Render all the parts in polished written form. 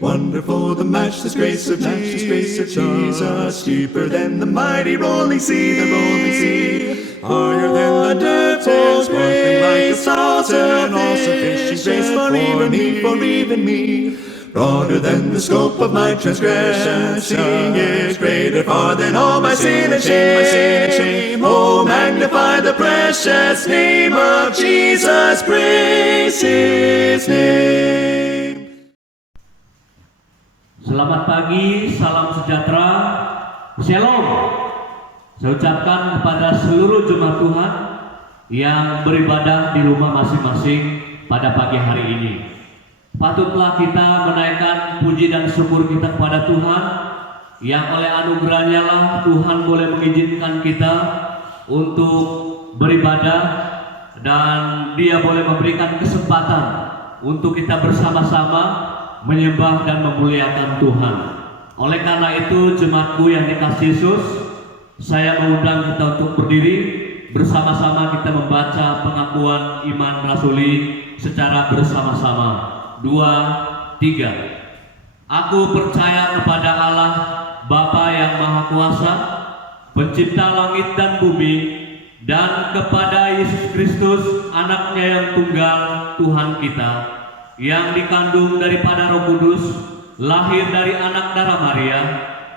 Wonderful the matchless grace of Jesus, deeper than the mighty rolling sea, higher than the depths, sparkling like a fountain, also fishing grace for even me. Broader than the scope of my transgression, seeing is greater far than all my sin and shame. Oh, magnify the precious name of Jesus, praise His name. Selamat pagi, salam sejahtera, Shalom. Saya ucapkan kepada seluruh jemaat Tuhan yang beribadah di rumah masing-masing pada pagi hari ini. Patutlah kita menaikkan puji dan syukur kita kepada Tuhan yang oleh anugerahnya lah Tuhan boleh mengizinkan kita untuk beribadah dan Dia boleh memberikan kesempatan untuk kita bersama-sama menyembah dan memuliakan Tuhan. Oleh karena itu, jemaatku yang dikasihi Yesus, saya mengundang kita untuk berdiri bersama-sama kita membaca pengakuan iman rasuli secara bersama-sama. 2, 3. Aku percaya kepada Allah Bapa yang Maha Kuasa, Pencipta langit dan bumi, dan kepada Yesus Kristus, Anaknya yang tunggal, Tuhan kita, yang dikandung daripada Roh Kudus, lahir dari anak darah Maria,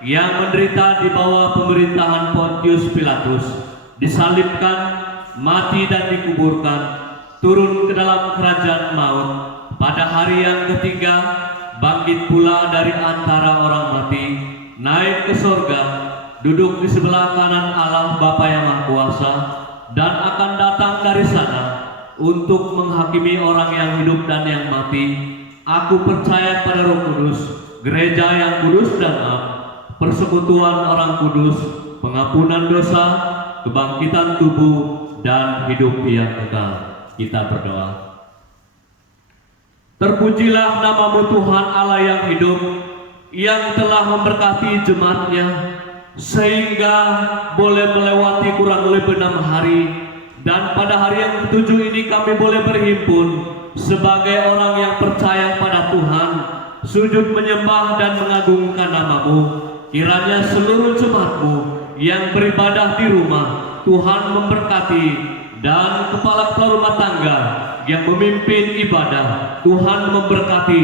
yang menderita di bawah pemerintahan Pontius Pilatus, disalibkan, mati dan dikuburkan, turun ke dalam kerajaan maut, pada hari yang ketiga bangkit pula dari antara orang mati, naik ke sorga, duduk di sebelah kanan Allah Bapa yang Maha Kuasa, dan akan datang dari sana untuk menghakimi orang yang hidup dan yang mati. Aku percaya pada Roh Kudus, gereja yang kudus dan am, persekutuan orang kudus, pengampunan dosa, kebangkitan tubuh, dan hidup yang kekal. Kita berdoa. Terpujilah namamu Tuhan Allah yang hidup, yang telah memberkati jemaat-Nya sehingga boleh melewati kurang lebih 6 hari. Dan pada hari yang ke-7 ini kami boleh berhimpun sebagai orang yang percaya pada Tuhan, sujud menyembah dan mengagungkan namamu. Kiranya seluruh jemaatmu yang beribadah di rumah, Tuhan memberkati, dan kepala rumah tangga yang memimpin ibadah, Tuhan memberkati,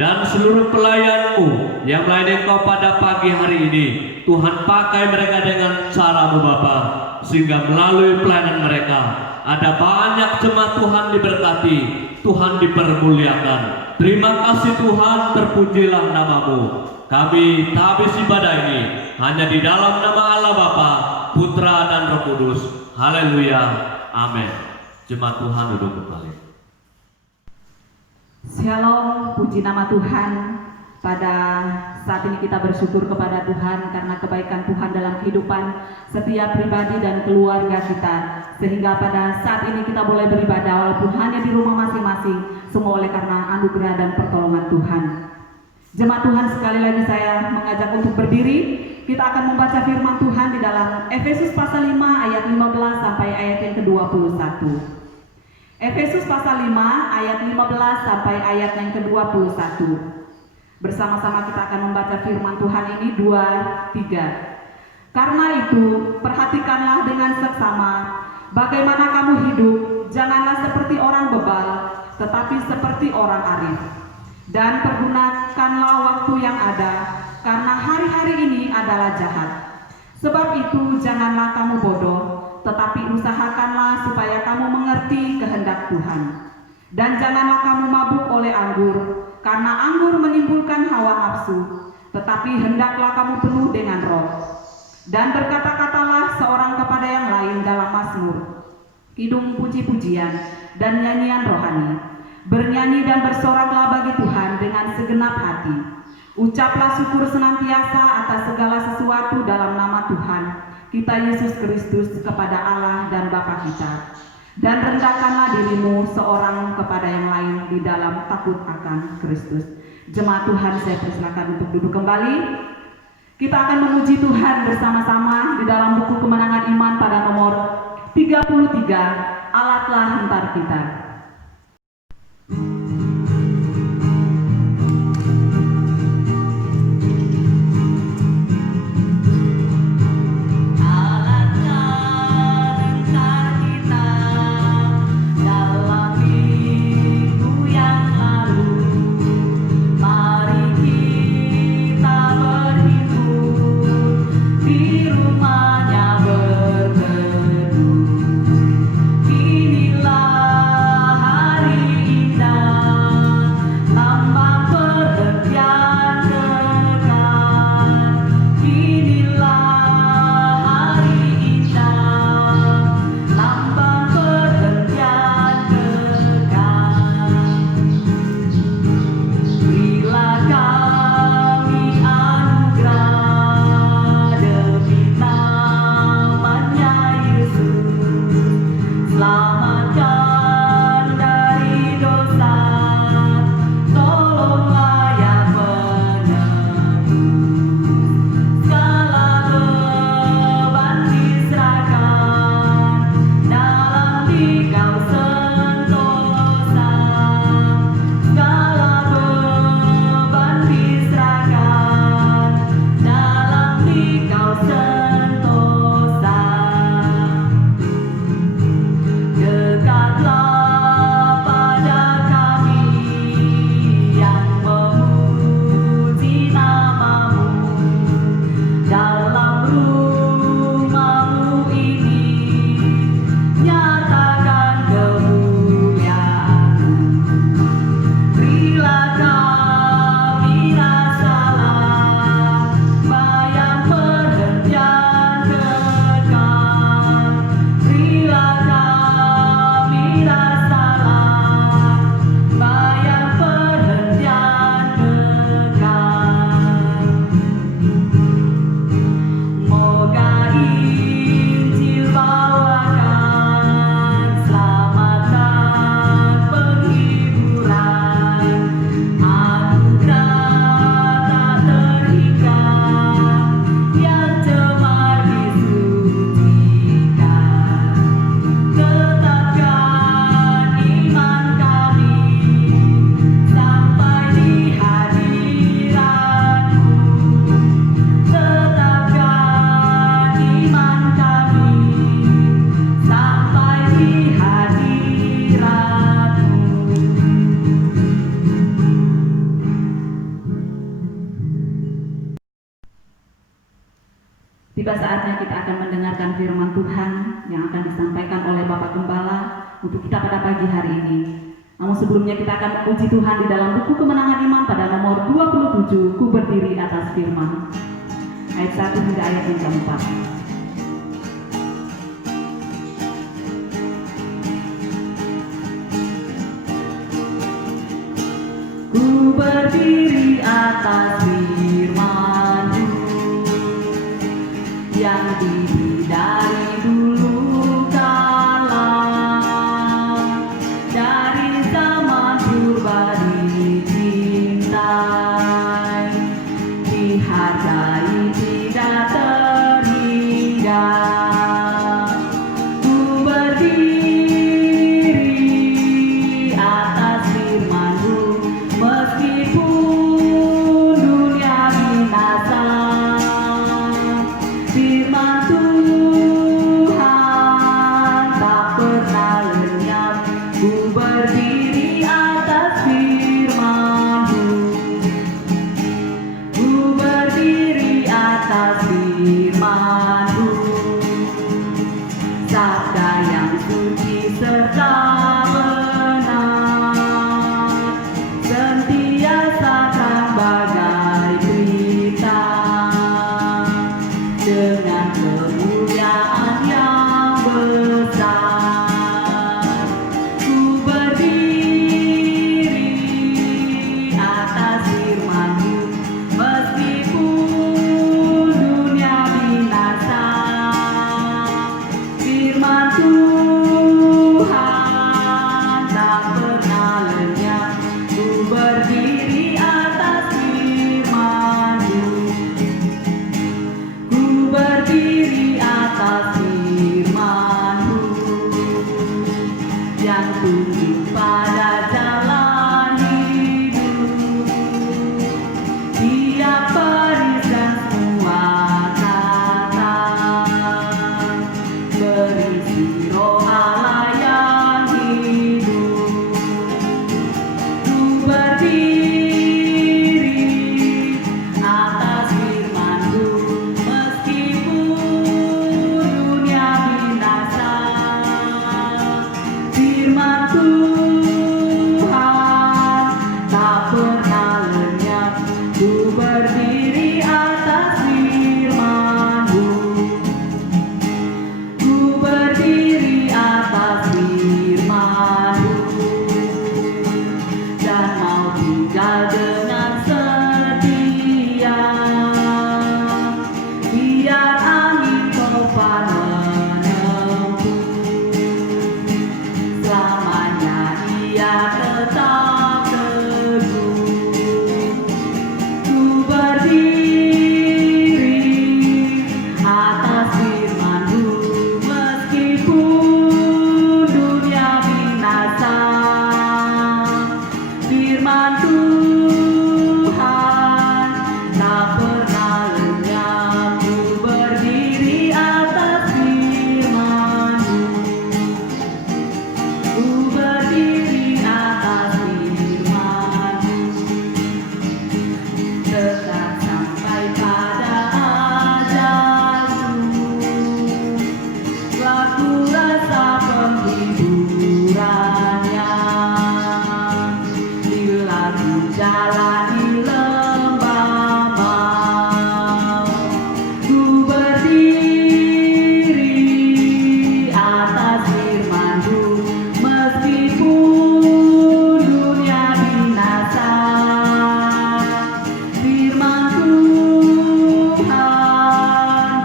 dan seluruh pelayanmu yang melayani Engkau pada pagi hari ini, Tuhan pakai mereka dengan cara-Mu Bapa, sehingga melalui pelayanan mereka ada banyak jemaat Tuhan diberkati, Tuhan dipermuliakan. Terima kasih Tuhan, terpujilah namamu. Kami habis ibadah ini hanya di dalam nama Allah Bapa, Putra dan Roh Kudus. Haleluya, amin. Jemaat Tuhan duduk kembali. Shalom, puji nama Tuhan. Pada saat ini kita bersyukur kepada Tuhan karena kebaikan Tuhan dalam kehidupan setiap pribadi dan keluarga kita, sehingga pada saat ini kita boleh beribadah walaupun hanya di rumah masing-masing, semua oleh karena anugerah dan pertolongan Tuhan. Jemaat Tuhan, sekali lagi saya mengajak untuk berdiri. Kita akan membaca firman Tuhan di dalam Efesus pasal 5 ayat 15 sampai ayat yang ke-21. Efesus pasal 5 ayat 15 sampai ayat yang ke-21. Bersama-sama kita akan membaca firman Tuhan ini 2, 3. Karena itu, perhatikanlah dengan seksama bagaimana kamu hidup, janganlah seperti orang bebal, tetapi seperti orang arif. Dan pergunakanlah waktu yang ada, karena hari-hari ini adalah jahat. Sebab itu janganlah kamu bodoh, tetapi usahakanlah supaya kamu mengerti kehendak Tuhan. Dan janganlah kamu mabuk oleh anggur, karena anggur menimbulkan hawa nafsu, tetapi hendaklah kamu penuh dengan Roh. Dan berkata-katalah seorang kepada yang lain dalam mazmur, kidung puji-pujian, dan nyanyian rohani. Bernyanyi dan bersoraklah bagi Tuhan dengan segenap hati. Ucaplah syukur senantiasa atas segala sesuatu dalam nama Tuhan kita Yesus Kristus kepada Allah dan Bapa kita. Dan rendahkanlah dirimu seorang kepada yang lain di dalam takut akan Kristus. Jemaat Tuhan, saya persilakan untuk duduk kembali. Kita akan memuji Tuhan bersama-sama di dalam buku Kemenangan Iman pada nomor 33, Alatlah Hentar Kita. Tiba saatnya kita akan mendengarkan firman Tuhan yang akan disampaikan oleh Bapak Gembala untuk kita pada pagi hari ini. Namun sebelumnya kita akan memuji Tuhan di dalam buku Kemenangan Iman pada nomor 27, Ku berdiri atas firman. Ayat 1 hingga ayat yang keempat. Ku berdiri atas firman-Mu yang diberi dari dulu kala, dari zaman purba dicintai, dihargai tidak terhingga. Ku berdiri atas firman-Mu meskipun dunia binasa. Firman Tuhan tak pernah lenyap. Ku berdiri atas firman-Mu. Ku berdiri atas firman-Mu. Sabda yang suci serta benar, sentiasa terang bagai berita, dengan kemuliaan yang besar. Ku berdiri atas firman-Mu meskipun dunia binasa. Firman Tuhan tak pernah lenyap. Ku berdiri atas firman-Mu. Ku berdiri atas firman-Mu yang tunjuk pada jalan hidup. Dia berikan semua kata, berisi roh Allah yang hidup. Ku berdiri atas firman-Mu meskipun dunia binasa. Firman Tuhan tak pernah lenyap. Ku berdiri atas firman-Mu. Ku berdiri atas firman-Mu dan mau tinggal dengan setia. Biar angin topan menempuh, selamanya Ia tetap teguh. Ku berdiri atas firman-Mu meskipun dunia binasa. Firman Tuhan tak pernah lenyap. Ku berdiri atas firman-Mu. Ku berdiri atas firman-Mu tetap sampai pada ajalku. Aku rasa penghiburannya bila ku jalani lembah maut. Ku berdiri atas firman-Mu meskipun dunia binasa. Firman Tuhan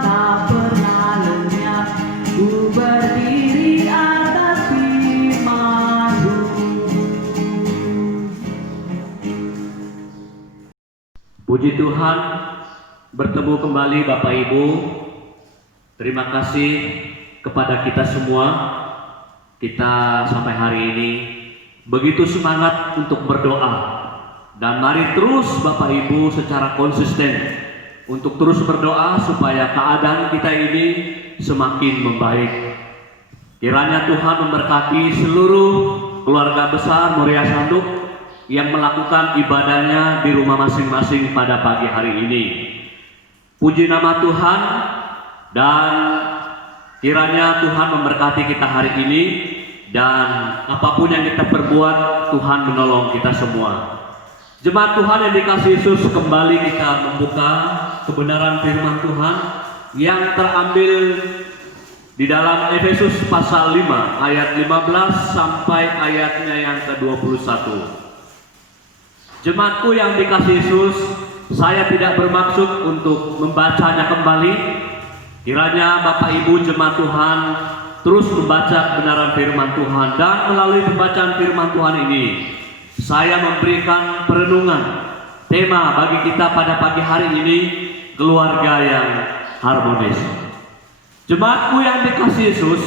tak pernah lenyap. Ku berdiri atas firman-Mu. Puji Tuhan, bertemu kembali Bapak Ibu. Terima kasih kepada kita semua. Kita sampai hari ini begitu semangat untuk berdoa. Dan mari terus Bapak Ibu secara konsisten untuk terus berdoa supaya keadaan kita ini semakin membaik. Kiranya Tuhan memberkati seluruh keluarga besar Moria Sanduk yang melakukan ibadahnya di rumah masing-masing pada pagi hari ini. Puji nama Tuhan, Dan kiranya Tuhan memberkati kita hari ini, dan apapun yang kita perbuat, Tuhan menolong kita semua. Jemaat Tuhan yang dikasihi Yesus, kembali kita membuka kebenaran firman Tuhan yang terambil di dalam Efesus pasal 5 ayat 15 sampai ayatnya yang ke-21. Jemaatku yang dikasihi Yesus, saya tidak bermaksud untuk membacanya kembali. Kiranya Bapak Ibu jemaat Tuhan terus membaca kebenaran firman Tuhan, dan melalui pembacaan firman Tuhan ini saya memberikan perenungan tema bagi kita pada pagi hari ini, keluarga yang harmonis. Jemaatku yang dikasihi Yesus,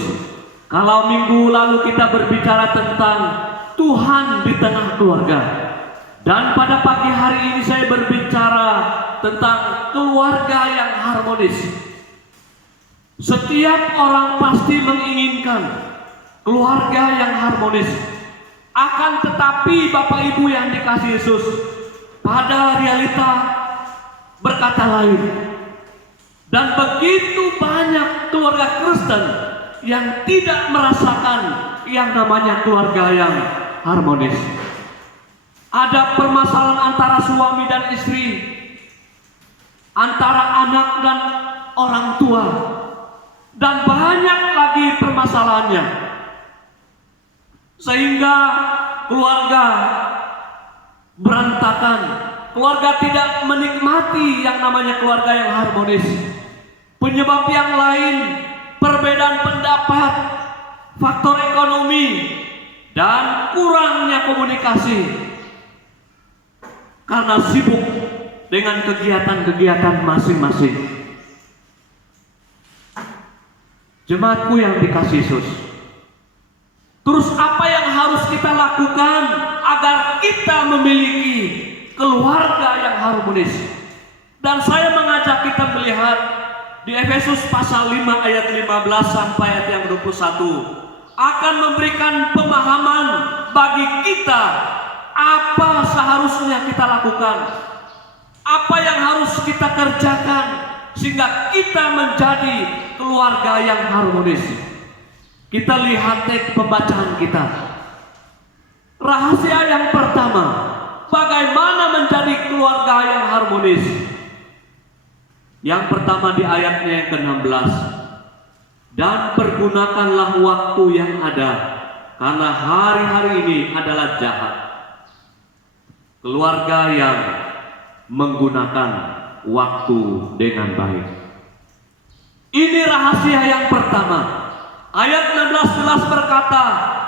kalau minggu lalu kita berbicara tentang Tuhan di tengah keluarga, dan pada pagi hari ini saya berbicara tentang keluarga yang harmonis. Setiap orang pasti menginginkan keluarga yang harmonis. Akan tetapi Bapak Ibu yang dikasihi Yesus, pada realita berkata lain. Dan begitu banyak keluarga Kristen yang tidak merasakan yang namanya keluarga yang harmonis. Ada permasalahan antara suami dan istri, antara anak dan orang tua, dan banyak lagi permasalahannya, sehingga keluarga berantakan, keluarga tidak menikmati yang namanya keluarga yang harmonis. Penyebab yang lain, perbedaan pendapat, faktor ekonomi, dan kurangnya komunikasi karena sibuk dengan kegiatan-kegiatan masing-masing. Jemaatku yang dikasihi Yesus, terus apa yang harus kita lakukan agar kita memiliki keluarga yang harmonis? Dan saya mengajak kita melihat di Efesus pasal 5 ayat 15 sampai ayat yang 21 akan memberikan pemahaman bagi kita apa seharusnya kita lakukan, apa yang harus kita kerjakan sehingga kita menjadi keluarga yang harmonis. Kita lihat teks pembacaan kita. Rahasia yang pertama, bagaimana menjadi keluarga yang harmonis? Yang pertama di ayatnya yang ke-16. Dan pergunakanlah waktu yang ada, karena hari-hari ini adalah jahat. Keluarga yang menggunakan waktu dengan baik. Ini rahasia yang pertama. Ayat 16 jelas berkata,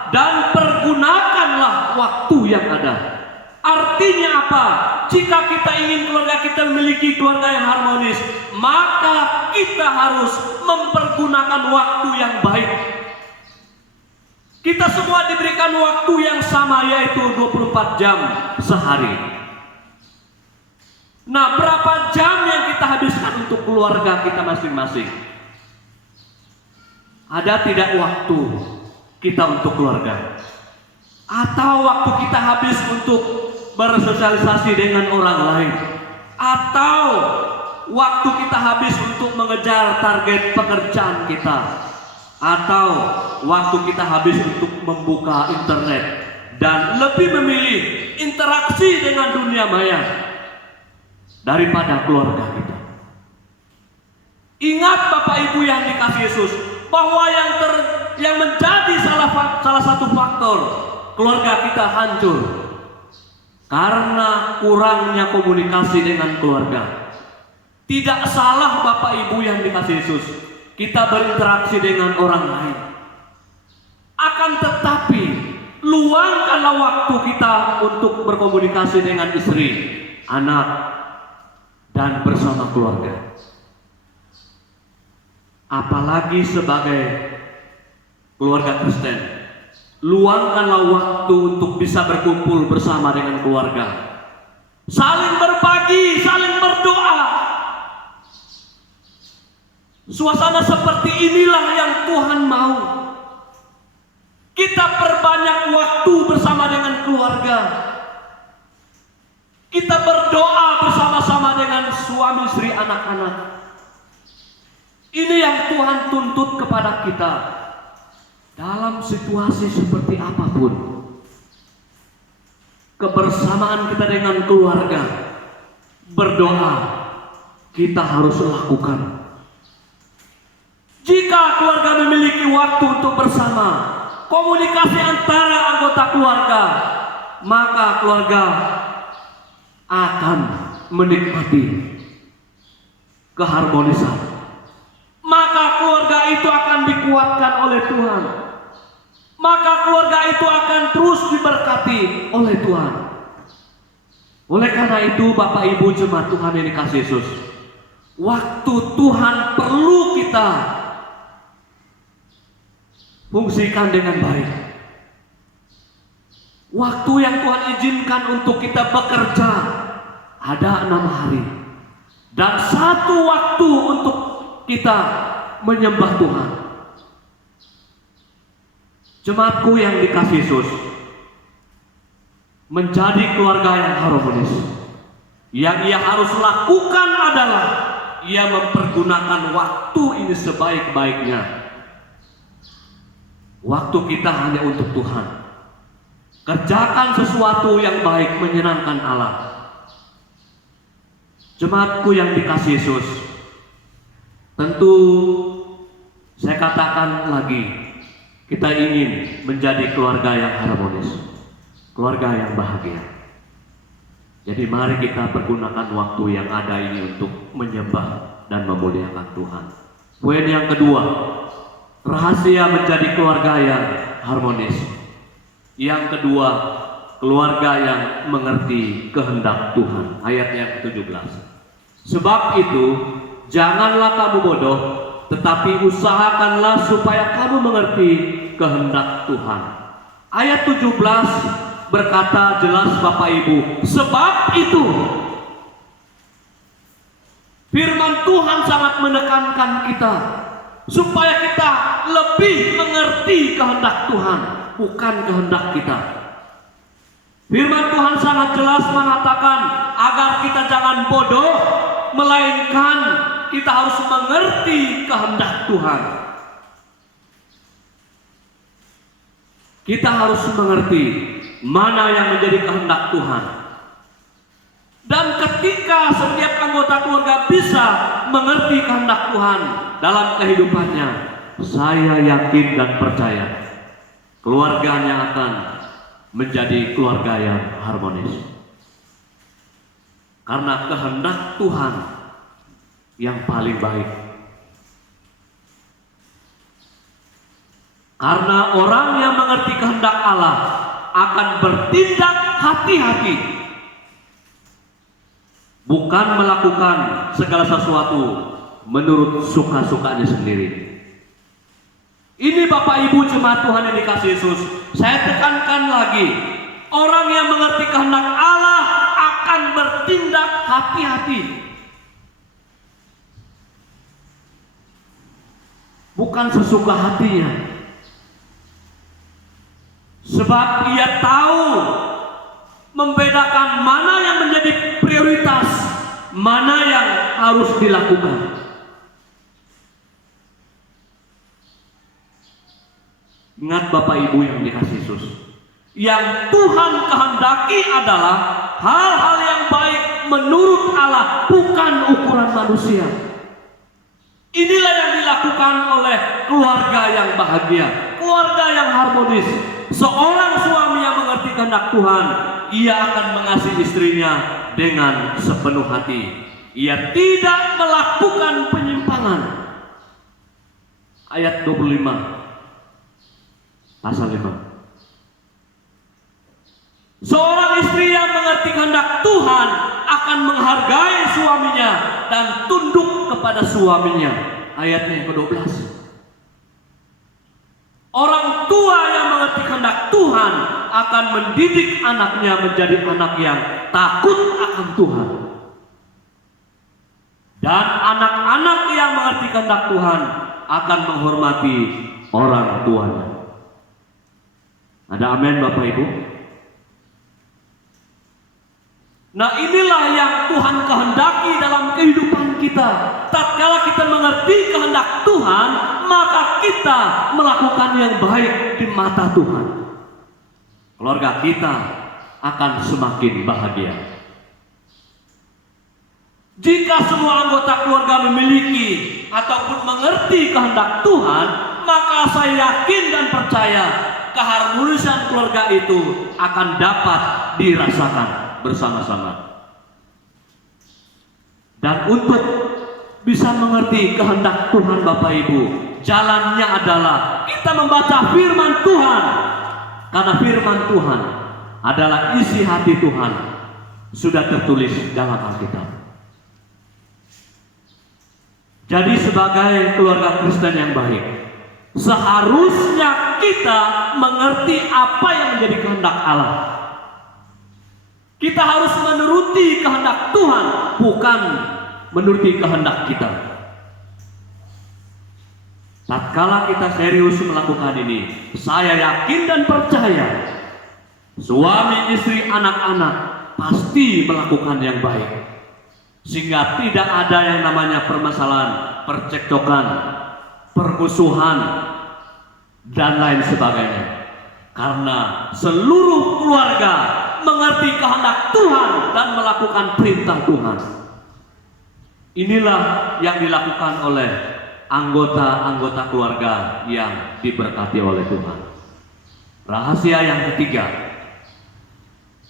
dan pergunakanlah waktu yang ada. Artinya apa? Jika kita ingin keluarga kita memiliki keluarga yang harmonis, maka kita harus mempergunakan waktu yang baik. Kita semua diberikan waktu yang sama, yaitu 24 jam sehari. Nah, berapa jam yang kita habiskan untuk keluarga kita masing-masing? Ada tidak waktu kita untuk keluarga? Atau waktu kita habis untuk bersosialisasi dengan orang lain? Atau waktu kita habis untuk mengejar target pekerjaan kita? Atau waktu kita habis untuk membuka internet dan lebih memilih interaksi dengan dunia maya daripada keluarga kita? Ingat Bapak Ibu yang dikasihi Yesus, bahwa yang menjadi salah satu faktor keluarga kita hancur karena kurangnya komunikasi dengan keluarga. Tidak salah Bapak Ibu yang dikasihi Yesus, kita berinteraksi dengan orang lain. Akan tetapi, luangkanlah waktu kita untuk berkomunikasi dengan istri, anak, dan bersama keluarga. Apalagi sebagai keluarga Kristen, luangkanlah waktu untuk bisa berkumpul bersama dengan keluarga, saling berbagi, saling berdoa. Suasana seperti inilah yang Tuhan mau. Kita perbanyak waktu bersama dengan keluarga. Kita berdoa bersama-sama dengan suami, istri, anak-anak. Ini yang Tuhan tuntut kepada kita. Dalam situasi seperti apapun, kebersamaan kita dengan keluarga, berdoa, kita harus lakukan. Jika keluarga memiliki waktu untuk bersama, komunikasi antara anggota keluarga, maka keluarga akan menikmati keharmonisan. Maka keluarga itu akan dikuatkan oleh Tuhan. Maka keluarga itu akan terus diberkati oleh Tuhan. Oleh karena itu, Bapak Ibu jemaat Tuhan yang dikasihi Yesus, waktu Tuhan perlu kita fungsikan dengan baik. Waktu yang Tuhan izinkan untuk kita bekerja ada 6 hari, dan 1 waktu untuk kita menyembah Tuhan. Jemaatku yang dikasihi Yesus, menjadi keluarga yang harmonis, yang ia harus lakukan adalah ia mempergunakan waktu ini sebaik-baiknya. Waktu kita hanya untuk Tuhan. Kerjakan sesuatu yang baik menyenangkan Allah. Jemaatku yang dikasihi Yesus, tentu saya katakan lagi, kita ingin menjadi keluarga yang harmonis, keluarga yang bahagia. Jadi mari kita pergunakan waktu yang ada ini untuk menyembah dan memuliakan Tuhan. Poin yang kedua, rahasia menjadi keluarga yang harmonis. Yang kedua, keluarga yang mengerti kehendak Tuhan. Ayat yang ke-17. Sebab itu, janganlah kamu bodoh, tetapi usahakanlah supaya kamu mengerti kehendak Tuhan. Ayat 17 berkata jelas Bapak Ibu, sebab itu firman Tuhan sangat menekankan kita supaya kita lebih mengerti kehendak Tuhan, bukan kehendak kita. Firman Tuhan sangat jelas mengatakan agar kita jangan bodoh, melainkan kita harus mengerti kehendak Tuhan. Kita harus mengerti mana yang menjadi kehendak Tuhan. Dan ketika setiap anggota keluarga bisa mengerti kehendak Tuhan dalam kehidupannya, saya yakin dan percaya keluarganya akan menjadi keluarga yang harmonis. Karena kehendak Tuhan yang paling baik. Karena orang yang mengerti kehendak Allah akan bertindak hati-hati, bukan melakukan segala sesuatu menurut suka-sukanya sendiri. Ini Bapak Ibu jemaat Tuhan yang dikasihi Yesus, saya tekankan lagi, orang yang mengerti kehendak Allah akan bertindak hati-hati, bukan sesuka hatinya. Sebab ia tahu membedakan mana yang menjadi prioritas, mana yang harus dilakukan. Ingat Bapak Ibu yang dikasihi Yesus, yang Tuhan kehendaki adalah hal-hal yang baik menurut Allah, bukan ukuran manusia. Inilah yang dilakukan oleh keluarga yang bahagia, keluarga yang harmonis. Seorang suami yang mengerti kehendak Tuhan, ia akan mengasihi istrinya dengan sepenuh hati. Ia tidak melakukan penyimpangan. Ayat 25 pasal 5. Seorang istri yang mengerti kehendak Tuhan akan menghargai suaminya dan tunduk kepada suaminya. Ayatnya yang ke-12. Orang tua yang mengerti kehendak Tuhan akan mendidik anaknya menjadi anak yang takut akan Tuhan. Dan anak-anak yang mengerti kehendak Tuhan akan menghormati orang tuanya. Ada amin Bapak Ibu? Nah inilah yang Tuhan kehendaki dalam kehidupan kita. Tatkala tatkala kita mengerti kehendak Tuhan, maka kita melakukan yang baik di mata Tuhan. Keluarga kita akan semakin bahagia. Jika semua anggota keluarga memiliki ataupun mengerti kehendak Tuhan, maka saya yakin dan percaya keharmonisan keluarga itu akan dapat dirasakan bersama-sama. Dan untuk bisa mengerti kehendak Tuhan Bapak Ibu, jalannya adalah kita membaca firman Tuhan. Karena firman Tuhan adalah isi hati Tuhan, sudah tertulis dalam Alkitab. Jadi sebagai keluarga Kristen yang baik, seharusnya kita mengerti apa yang menjadi kehendak Allah. Kita harus menuruti kehendak Tuhan, bukan menuruti kehendak kita. Tatkala kita serius melakukan ini, saya yakin dan percaya suami, istri, anak-anak pasti melakukan yang baik. Sehingga tidak ada yang namanya permasalahan, percekcokan, permusuhan, dan lain sebagainya. Karena seluruh keluarga mengerti kehendak Tuhan dan melakukan perintah Tuhan. Inilah yang dilakukan oleh anggota-anggota keluarga yang diberkati oleh Tuhan. Rahasia yang ketiga,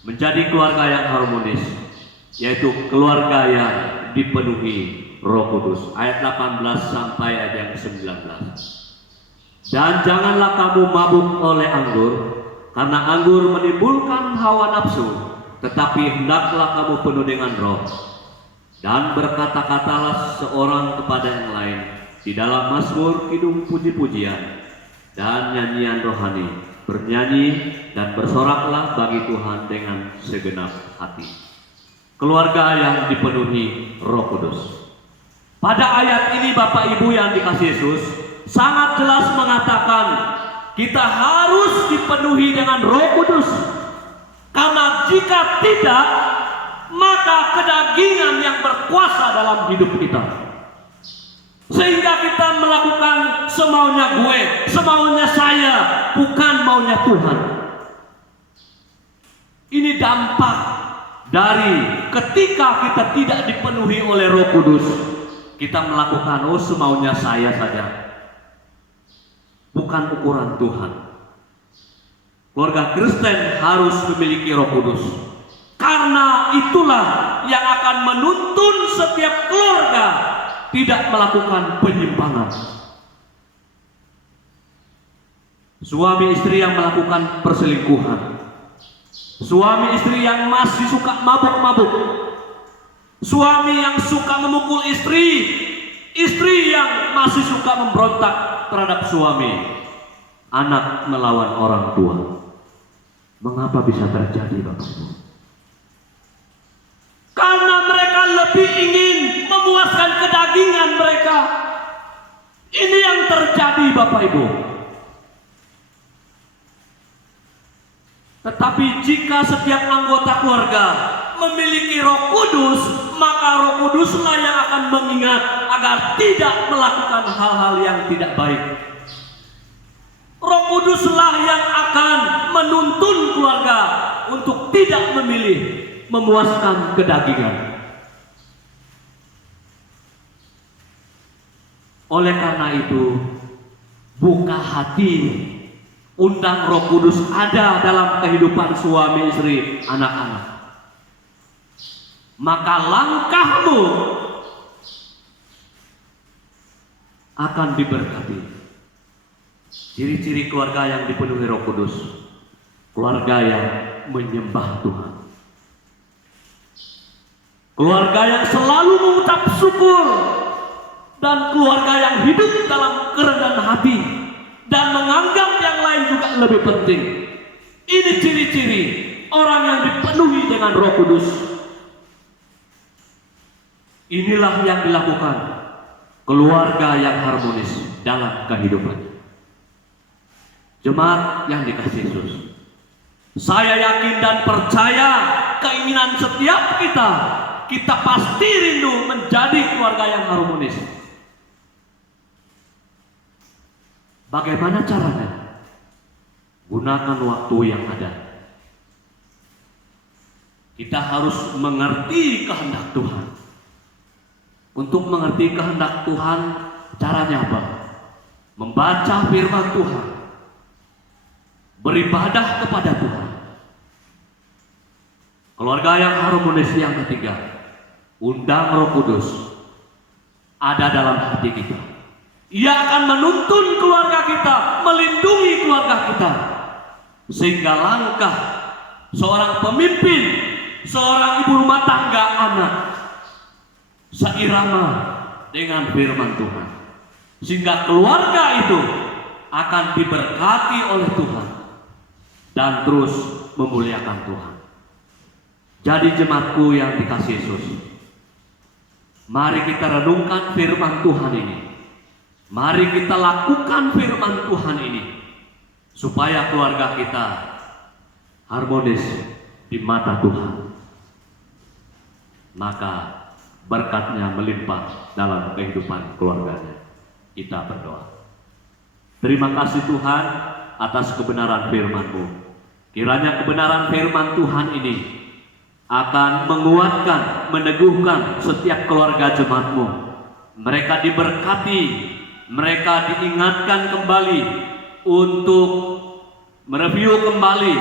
menjadi keluarga yang harmonis, yaitu keluarga yang dipenuhi Roh Kudus. Ayat 18 sampai ayat yang 19. Dan janganlah kamu mabuk oleh anggur, karena anggur menimbulkan hawa nafsu, tetapi hendaklah kamu penuh dengan Roh. Dan berkata-katalah seorang kepada yang lain di dalam mazmur, kidung, puji-pujian, dan nyanyian rohani. Bernyanyi dan bersoraklah bagi Tuhan dengan segenap hati. Keluarga yang dipenuhi Roh Kudus. Pada ayat ini Bapak Ibu yang dikasihi Yesus sangat jelas mengatakan kita harus dipenuhi dengan Roh Kudus. Karena jika tidak, maka kedagingan yang berkuasa dalam hidup kita. Sehingga kita melakukan semaunya gue, semaunya saya, bukan maunya Tuhan. Ini dampak dari ketika kita tidak dipenuhi oleh Roh Kudus, kita melakukan semaunya saya saja, bukan ukuran Tuhan. Keluarga Kristen harus memiliki Roh Kudus, karena itulah yang akan menuntun setiap keluarga tidak melakukan penyimpangan. Suami istri yang melakukan perselingkuhan, suami istri yang masih suka mabuk-mabuk, suami yang suka memukul istri, istri yang masih suka memberontak terhadap suami, anak melawan orang tua. Mengapa bisa terjadi, Bapak Ibu? Karena mereka lebih ingin memuaskan kedagingan mereka. Ini yang terjadi, Bapak Ibu. Tetapi jika setiap anggota keluarga memiliki Roh Kudus, maka Roh Kuduslah yang akan mengingat agar tidak melakukan hal-hal yang tidak baik. Roh Kuduslah yang akan menuntun keluarga untuk tidak memilih memuaskan kedagingan. Oleh karena itu, buka hati, undang Roh Kudus ada dalam kehidupan suami istri, anak-anak. Maka langkahmu akan diberkati. Ciri-ciri keluarga yang dipenuhi Roh Kudus, keluarga yang menyembah Tuhan, keluarga yang selalu mengucap syukur, dan keluarga yang hidup dalam kerendahan hati dan menganggap yang lain juga lebih penting. Ini ciri-ciri orang yang dipenuhi dengan Roh Kudus. Inilah yang dilakukan keluarga yang harmonis dalam kehidupan. Jemaat yang dikasihi Yesus, saya yakin dan percaya keinginan setiap kita pasti rindu menjadi keluarga yang harmonis. Bagaimana caranya? Gunakan waktu yang ada. Kita harus mengerti kehendak Tuhan. Untuk mengerti kehendak Tuhan, caranya apa? Membaca firman Tuhan, beribadah kepada Tuhan. Keluarga yang harmonis yang ketiga, undang Roh Kudus ada dalam hati kita. Ia akan menuntun keluarga kita, melindungi keluarga kita, sehingga langkah seorang pemimpin, seorang ibu rumah tangga, anak seirama dengan firman Tuhan, sehingga keluarga itu akan diberkati oleh Tuhan dan terus memuliakan Tuhan. Jadi jemaatku yang dikasihi Yesus, mari kita renungkan firman Tuhan ini. Mari kita lakukan firman Tuhan ini supaya keluarga kita harmonis di mata Tuhan. Maka berkatnya melimpah dalam kehidupan keluarganya. Kita berdoa. Terima kasih Tuhan atas kebenaran firman-Mu. Kiranya kebenaran firman Tuhan ini akan menguatkan, meneguhkan setiap keluarga jemaat-Mu. Mereka diberkati, mereka diingatkan kembali untuk mereview kembali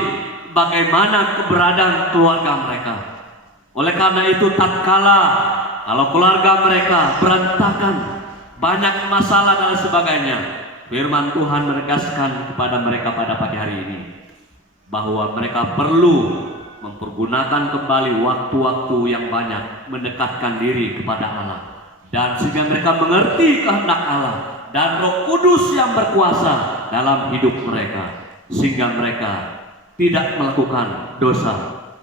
bagaimana keberadaan keluarga mereka. Oleh karena itu, tatkala kalau keluarga mereka berantakan, banyak masalah dan sebagainya, firman Tuhan menegaskan kepada mereka pada pagi hari ini bahwa mereka perlu mempergunakan kembali waktu-waktu yang banyak mendekatkan diri kepada Allah, dan sehingga mereka mengerti kehendak Allah dan Roh Kudus yang berkuasa dalam hidup mereka, sehingga mereka tidak melakukan dosa,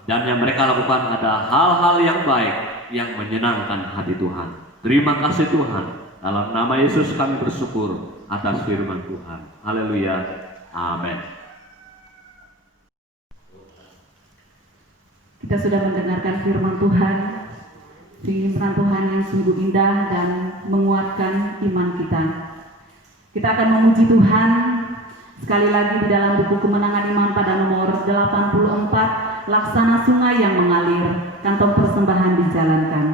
dan yang mereka lakukan adalah hal-hal yang baik yang menyenangkan hati Tuhan. Terima kasih Tuhan. Dalam nama Yesus kami bersyukur atas firman Tuhan. Haleluya. Amin. Kita sudah mendengarkan firman Tuhan, firman Tuhan yang sungguh indah dan menguatkan iman kita. Kita akan memuji Tuhan sekali lagi di dalam buku Kemenangan Iman pada nomor 84, Laksana Sungai yang Mengalir, kantong persembahan dijalankan.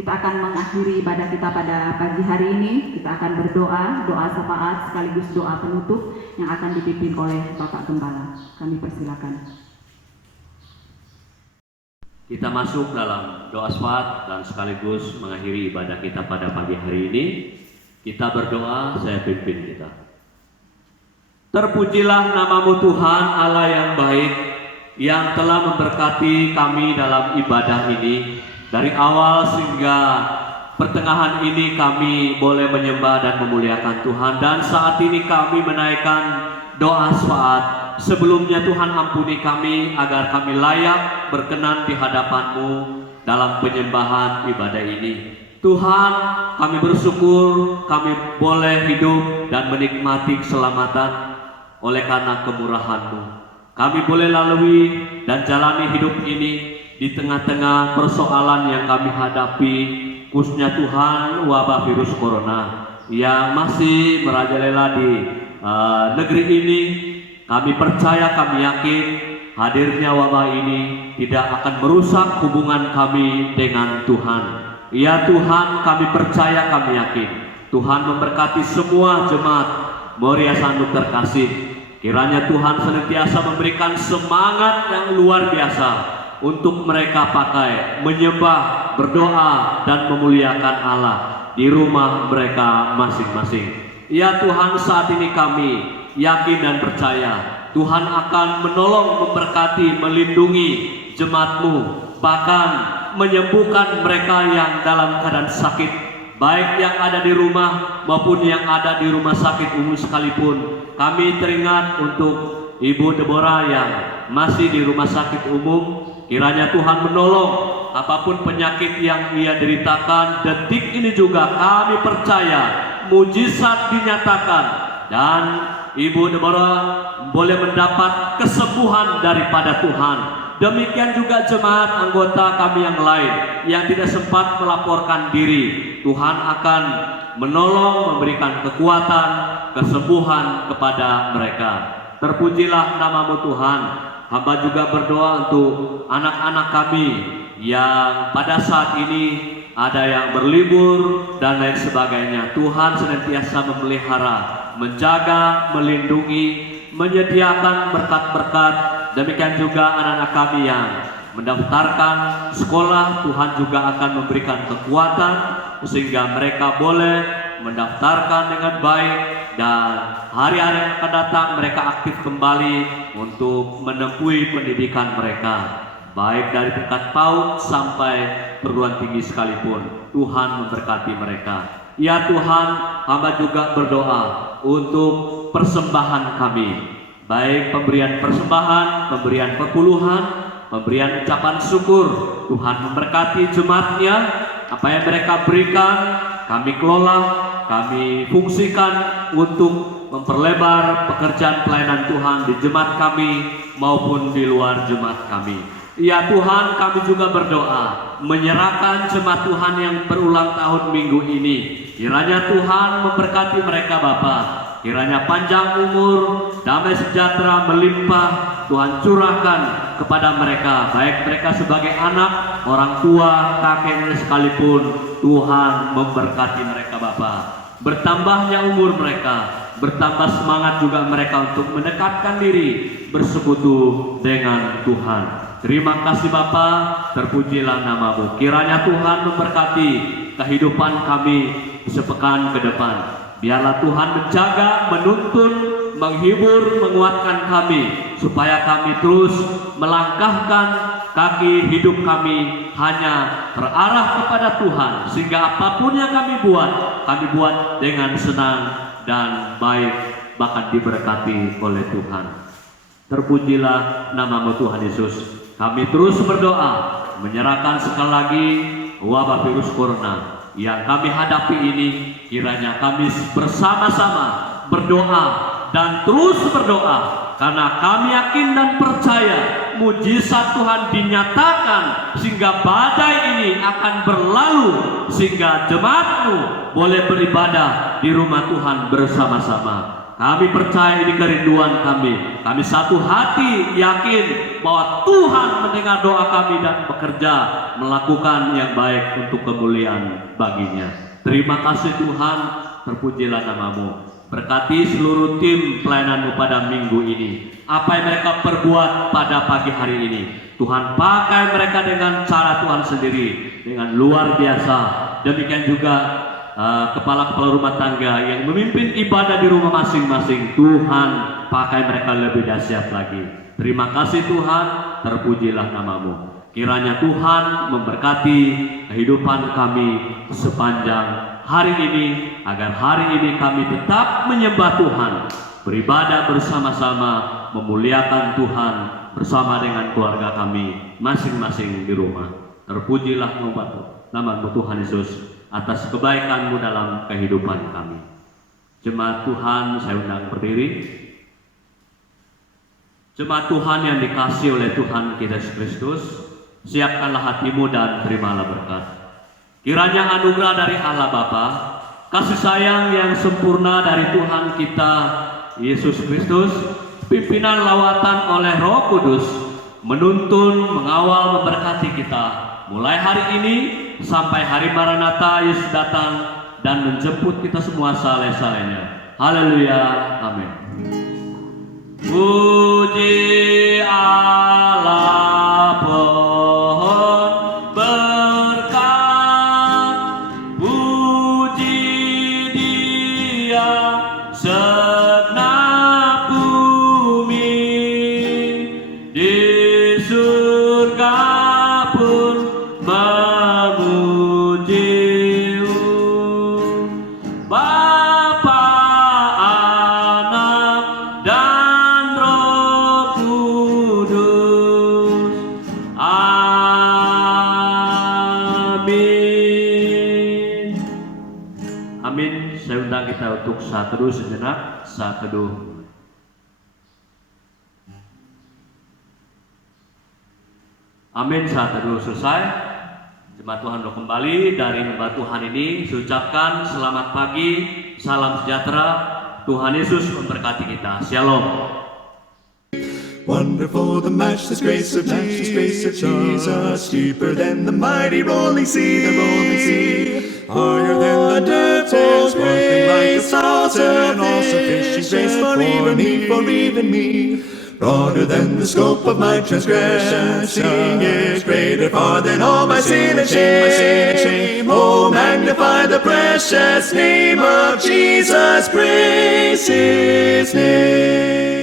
Kita akan mengakhiri ibadah kita pada pagi hari ini. Kita akan berdoa, doa syafaat sekaligus doa penutup yang akan dipimpin oleh Bapak Gembala. Kami persilakan. Kita masuk dalam doa syafaat dan sekaligus mengakhiri ibadah kita pada pagi hari ini. Kita berdoa, saya pimpin kita. Terpujilah namamu Tuhan Allah yang baik, yang telah memberkati kami dalam ibadah ini. Dari awal sehingga pertengahan ini kami boleh menyembah dan memuliakan Tuhan. Dan saat ini kami menaikkan doa syafaat. Sebelumnya Tuhan ampuni kami agar kami layak berkenan di hadapan-Mu dalam penyembahan ibadah ini. Tuhan, kami bersyukur kami boleh hidup dan menikmati keselamatan oleh karena kemurahan-Mu. Kami boleh lalui dan jalani hidup ini di tengah-tengah persoalan yang kami hadapi, khususnya Tuhan wabah virus corona yang masih merajalela di negeri ini. Kami percaya, kami yakin hadirnya wabah ini tidak akan merusak hubungan kami dengan Tuhan. Ya Tuhan, kami percaya, kami yakin Tuhan memberkati semua jemaat Moria Sanduk terkasih. Kiranya Tuhan senantiasa memberikan semangat yang luar biasa untuk mereka pakai menyembah, berdoa, dan memuliakan Allah di rumah mereka masing-masing. Ya Tuhan, saat ini kami yakin dan percaya Tuhan akan menolong, memberkati, melindungi jemaat-Mu, bahkan menyembuhkan mereka yang dalam keadaan sakit, baik yang ada di rumah maupun yang ada di rumah sakit umum sekalipun. Kami teringat untuk Ibu Deborah yang masih di rumah sakit umum. Kiranya Tuhan menolong apapun penyakit yang ia deritakan. Detik ini juga kami percaya mujizat dinyatakan dan Ibu Deborah boleh mendapat kesembuhan daripada Tuhan. Demikian juga jemaat anggota kami yang lain yang tidak sempat melaporkan diri. Tuhan akan menolong, memberikan kekuatan, kesembuhan kepada mereka. Terpujilah namamu Tuhan. Hamba juga berdoa untuk anak-anak kami yang pada saat ini ada yang berlibur dan lain sebagainya. Tuhan senantiasa memelihara, menjaga, melindungi, menyediakan berkat-berkat. Demikian juga anak-anak kami yang mendaftarkan sekolah, Tuhan juga akan memberikan kekuatan sehingga mereka boleh mendaftarkan dengan baik dan hari-hari yang akan datang mereka aktif kembali untuk menempuh pendidikan mereka, baik dari tingkat PAUD sampai perguruan tinggi sekalipun. Tuhan memberkati mereka. Ya Tuhan, hamba juga berdoa untuk persembahan kami, baik pemberian persembahan, pemberian perpuluhan, pemberian ucapan syukur. Tuhan memberkati jemaatnya. Apa yang mereka berikan kami kelola, kami fungsikan untuk memperlebar pekerjaan pelayanan Tuhan di jemaat kami maupun di luar jemaat kami. Ya Tuhan, kami juga berdoa menyerahkan jemaat Tuhan yang berulang tahun minggu ini. Kiranya Tuhan memberkati mereka Bapa. Kiranya panjang umur, damai sejahtera melimpah Tuhan curahkan kepada mereka, baik mereka sebagai anak, orang tua, kakek nenek sekalipun. Tuhan memberkati mereka Bapa. Bertambahnya umur mereka, bertambah semangat juga mereka untuk mendekatkan diri bersekutu dengan Tuhan. Terima kasih Bapa, terpujilah namamu. Kiranya Tuhan memberkati kehidupan kami sepekan ke depan. Biarlah Tuhan menjaga, menuntun, menghibur, menguatkan kami, supaya kami terus melangkahkan kaki hidup kami hanya terarah kepada Tuhan, sehingga apapun yang kami buat dengan senang dan baik, bahkan diberkati oleh Tuhan. Terpujilah namamu Tuhan Yesus. Kami terus berdoa, menyerahkan sekali lagi wabah virus corona yang kami hadapi ini. Kiranya kami bersama-sama berdoa dan terus berdoa, karena kami yakin dan percaya mujizat Tuhan dinyatakan sehingga badai ini akan berlalu, sehingga jemaat-Mu boleh beribadah di rumah Tuhan bersama-sama. Kami percaya ini kerinduan kami. Kami satu hati yakin bahwa Tuhan mendengar doa kami dan bekerja melakukan yang baik untuk kemuliaan baginya. Terima kasih Tuhan, terpujilah namamu. Berkati seluruh tim pelayananmu pada minggu ini. Apa yang mereka perbuat pada pagi hari ini, Tuhan pakai mereka dengan cara Tuhan sendiri, dengan luar biasa. Demikian juga kepala-kepala rumah tangga yang memimpin ibadah di rumah masing-masing. Tuhan pakai mereka lebih dahsyat lagi. Terima kasih Tuhan, terpujilah namamu. Kiranya Tuhan memberkati kehidupan kami sepanjang hari ini, agar hari ini kami tetap menyembah Tuhan, beribadah bersama-sama, memuliakan Tuhan bersama dengan keluarga kami masing-masing di rumah. Terpujilah nama-Mu Tuhan Yesus atas kebaikan-Mu dalam kehidupan kami. Jemaat Tuhan, saya undang berdiri. Jemaat Tuhan yang dikasihi oleh Tuhan kita Yesus Kristus, siapkanlah hatimu dan terimalah berkat. Kiranya anugerah dari Allah Bapa, kasih sayang yang sempurna dari Tuhan kita Yesus Kristus, pimpinan lawatan oleh Roh Kudus, menuntun, mengawal, memberkati kita mulai hari ini sampai hari Maranatha Yesus datang dan menjemput kita semua saleh-salehnya. Haleluya, amin. Puji Allah, pohon berkat, puji Dia segenap bumi, di surga pun memuji-Mu. Bapa, Anak, dan Roh Kudus. Amin. Amin. Saya undang kita untuk saat teduh sejenak, saat teduh. Amin. Saat teduh selesai. Jemaat Tuhan sudah kembali dari hamba Tuhan ini. Saya ucapkan selamat pagi, salam sejahtera. Tuhan Yesus memberkati kita. Shalom. Wonderful the matchless grace of Jesus, deeper than the mighty rolling sea, higher than the depths, sparkling like a saucer, and all sufficient grace for even me. Broader than the scope of my transgression, seeing is greater far than all my sin and shame. Oh, magnify the precious name of Jesus, praise His name.